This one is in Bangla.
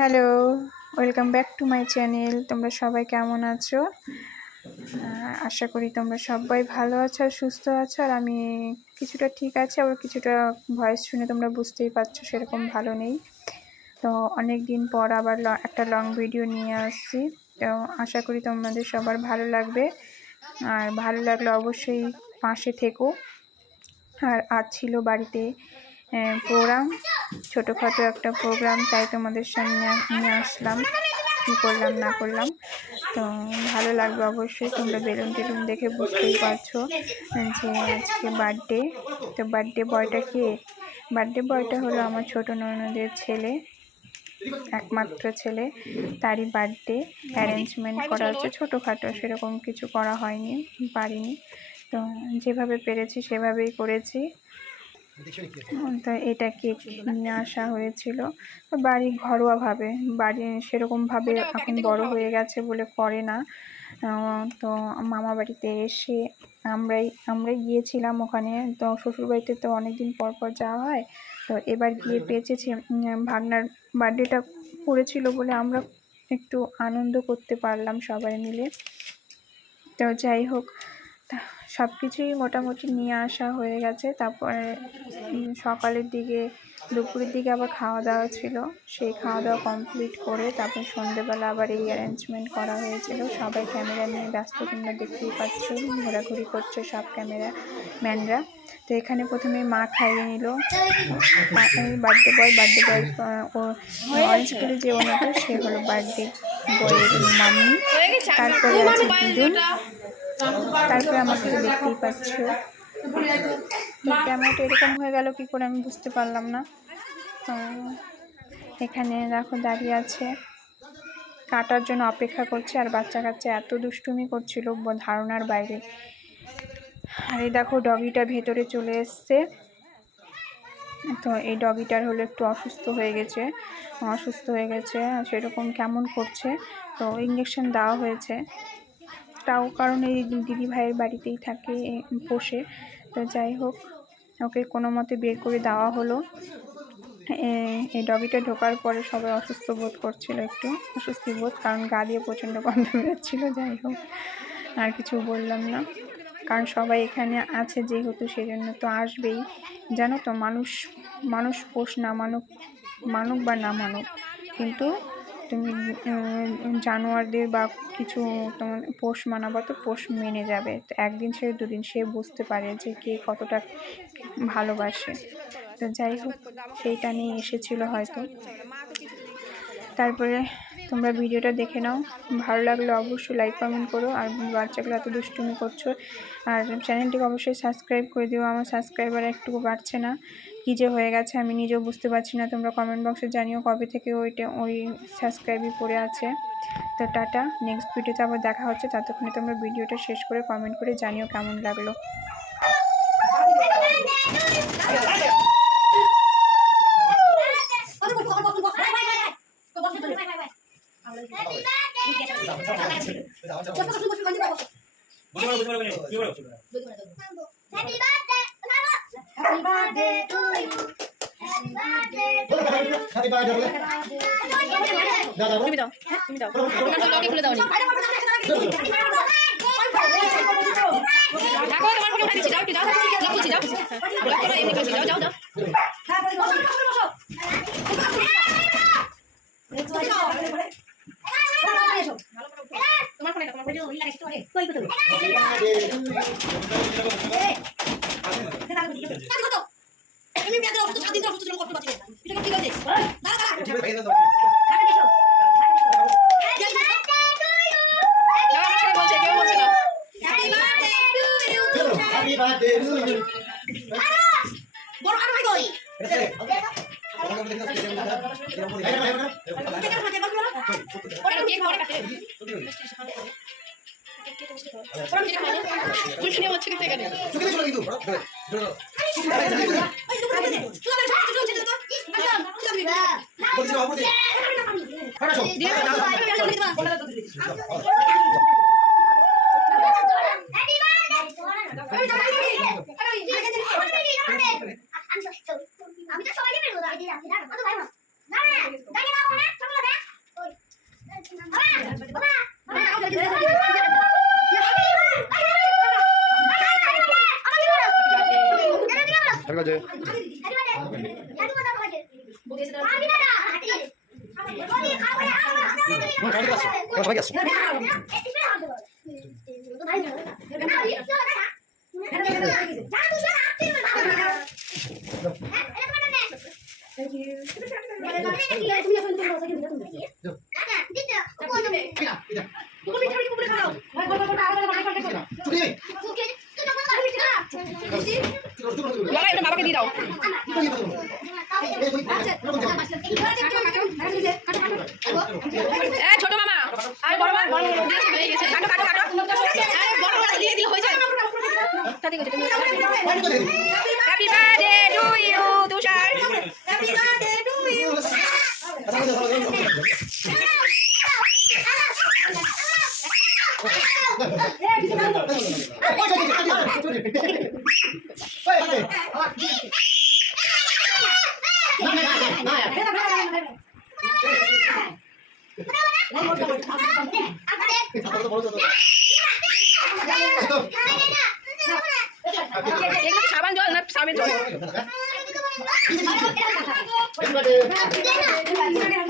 Hello, welcome back to my channel. তোমরা সবাই কেমন আছো? আশা করি তোমরা সবাই ভালো আছো আর সুস্থ আছো। আর আমি কিছুটা ঠিক আছে, আবার কিছুটা ভয়েস শুনে তোমরা বুঝতেই পারছ সেরকম ভালো নেই। তো অনেক দিন পর আবার একটা লং ভিডিও নিয়ে আসছি। তো আশা করি তোমাদের সবার ভালো লাগবে। আর ভালো লাগলে অবশ্যই পাশে থেকো। আর আজ ছিল বাড়িতে প্রোগ্রাম ছোটোখাটো একটা প্রোগ্রাম তাই তোমাদের সামনে নিয়ে আসলাম। কী করলাম, না করলাম? তো ভালো লাগবে অবশ্যই, তোমরা বেলুন টেলুন দেখে বুঝতেই পারছ, যে আজকে বার্থডে তো বার্থডে বয়টা কে? বার্থডে বয়টা হলো আমার ছোটো ননদের ছেলে, একমাত্র ছেলে। তারই বার্থডে অ্যারেঞ্জমেন্ট করা হচ্ছে। ছোটোখাটো, সেরকম কিছু করা হয়নি, পারিনি। তো যেভাবে পেরেছি, সেভাবেই করেছি। তো এটা কেক নিয়ে আসা হয়েছিল। বাড়ি ঘরোয়াভাবে বাড়ি সেরকমভাবে এখন বড় হয়ে গেছে বলে করে না। তো মামা বাড়িতে এসে আমরাই আমরাই গিয়েছিলাম ওখানে। তো শ্বশুরবাড়িতে তো অনেক দিন পর পর যাওয়া হয়। তো এবার গিয়ে পেয়েছি ভাগনার বার্থডেটা করেছিল বলে আমরা একটু আনন্দ করতে পারলাম সবাই মিলে। তো যাই হোক সব কিছুই মোটামুটি নিয়ে আসা হয়ে গেছে। তারপরে সকালের দিকে দুপুরের দিকে আবার খাওয়া দাওয়া ছিল। সেই খাওয়া দাওয়া কমপ্লিট করে তারপর সন্ধেবেলা আবার এই অ্যারেঞ্জমেন্ট করা হয়েছিল। সবাই ক্যামেরা নিয়ে ব্যস্ত তোমরা দেখতেই পাচ্ছ ঘোরাঘুরি করছে সব ক্যামেরা ম্যানরা তো এখানে প্রথমে মা খাইয়ে নিল। বার্থডে বয় বার্থডে বয় ও অরেঞ্জ করে যে ওনাটা সে হলো বার্থডে বয়ের মাম্মি তারপরে আছে দিদুন তারপরে আমাকে দেখতেই পাচ্ছ। তো ক্যামেরাটা এরকম হয়ে গেল কি করে আমি বুঝতে পারলাম না। তো এখানে দেখো দাঁড়িয়ে আছে। কাটার জন্য অপেক্ষা করছে আর বাচ্চা কাচ্চা এত দুষ্টুমি করছিল ধারণার বাইরে। আর এই দেখো ডগিটা ভেতরে চলে এসছে। তো এই ডগিটার হলো একটু অসুস্থ হয়ে গেছে। অসুস্থ হয়ে গেছে, সেরকম কেমন করছে? তো ইঞ্জেকশন দেওয়া হয়েছে। তাও কারণ এই দিদি ভাইয়ের বাড়িতেই থাকে পোষে। তো যাই হোক, ওকে কোনো মতে বের করে দেওয়া হলো। এই ডগিটা ঢোকার পরে সবাই অসুস্থ বোধ করছিল একটু অস্বস্তি বোধ, কারণ গা দিয়ে প্রচণ্ড গন্ধ বেরোচ্ছিল, যাই হোক, আর কিছু বললাম না। কারণ সবাই এখানে আছে যেহেতু, সেজন্য তো আসবেই। জানো তো, মানুষ মানুষ পোষ না মানুক মানুক বা না মানুক, কিন্তু তুমি জানোয়ারদের বা কিছু তোমার পোষ মানাবা তো পোষ মেনে যাবে। তো একদিন সে, দুদিন সে বুঝতে পারে যে কে কতটা ভালোবাসে। তো যাই হোক, সেইটা নিয়ে এসেছিল হয়তো। তারপরে তোমরা ভিডিওটা দেখে নাও। ভালো লাগলে অবশ্যই লাইক কমেন্ট করো আর বাচ্চাগুলো এত দুষ্টুমি করছ। আর চ্যানেলটিকে অবশ্যই সাবস্ক্রাইব করে দিও। আমার সাবস্ক্রাইবার একটুকু বাড়ছে না। কী যে হয়ে গেছে আমি নিজেও বুঝতে পারছি না। তোমরা কমেন্ট বক্সে জানিও কবে থেকে ওইটা, ওই সাবস্ক্রাইবই পড়ে আছে। তো টাটা নেক্সট ভিডিওতে আবার দেখা হচ্ছে। ততক্ষণে তোমরা ভিডিওটা শেষ করে কমেন্ট করে জানিও কেমন লাগল Happy birthday to you. Happy birthday to you. Happy birthday বলে দাদা বলো তুমি দাও হ্যাঁ তুমি দাও খুলে দাও তোমার ফোনে উঠে দিচ্ছি যাও যাও তোমার ফোনে তোমার ফোনে এমনি বিয়াতে অসুস্থ সাত দিন ধরে অসুস্থ ছিল করতে পারছি না এটা ঠিক আছে দাঁড়া দাঁড়া আমি তো সবাই বের করব আমি দিলাম দাঁড়া কত ভাই না না না দাঁড়িয়ে দাও না চলো না বাবা বাবা বাবা বার্থডে সবাই আসো চুরি বাবা এটা বাবাকে দিয়ে দাও এই ছোট মামা। আর বড় মামা। কাটো কাটো কাটো। বড় মামা দিয়ে দিলে হয়ে গেছে happy birthday to you Tushar. Happy birthday to you সাবান জল না সাবান জল হ্যাপি বার্থডে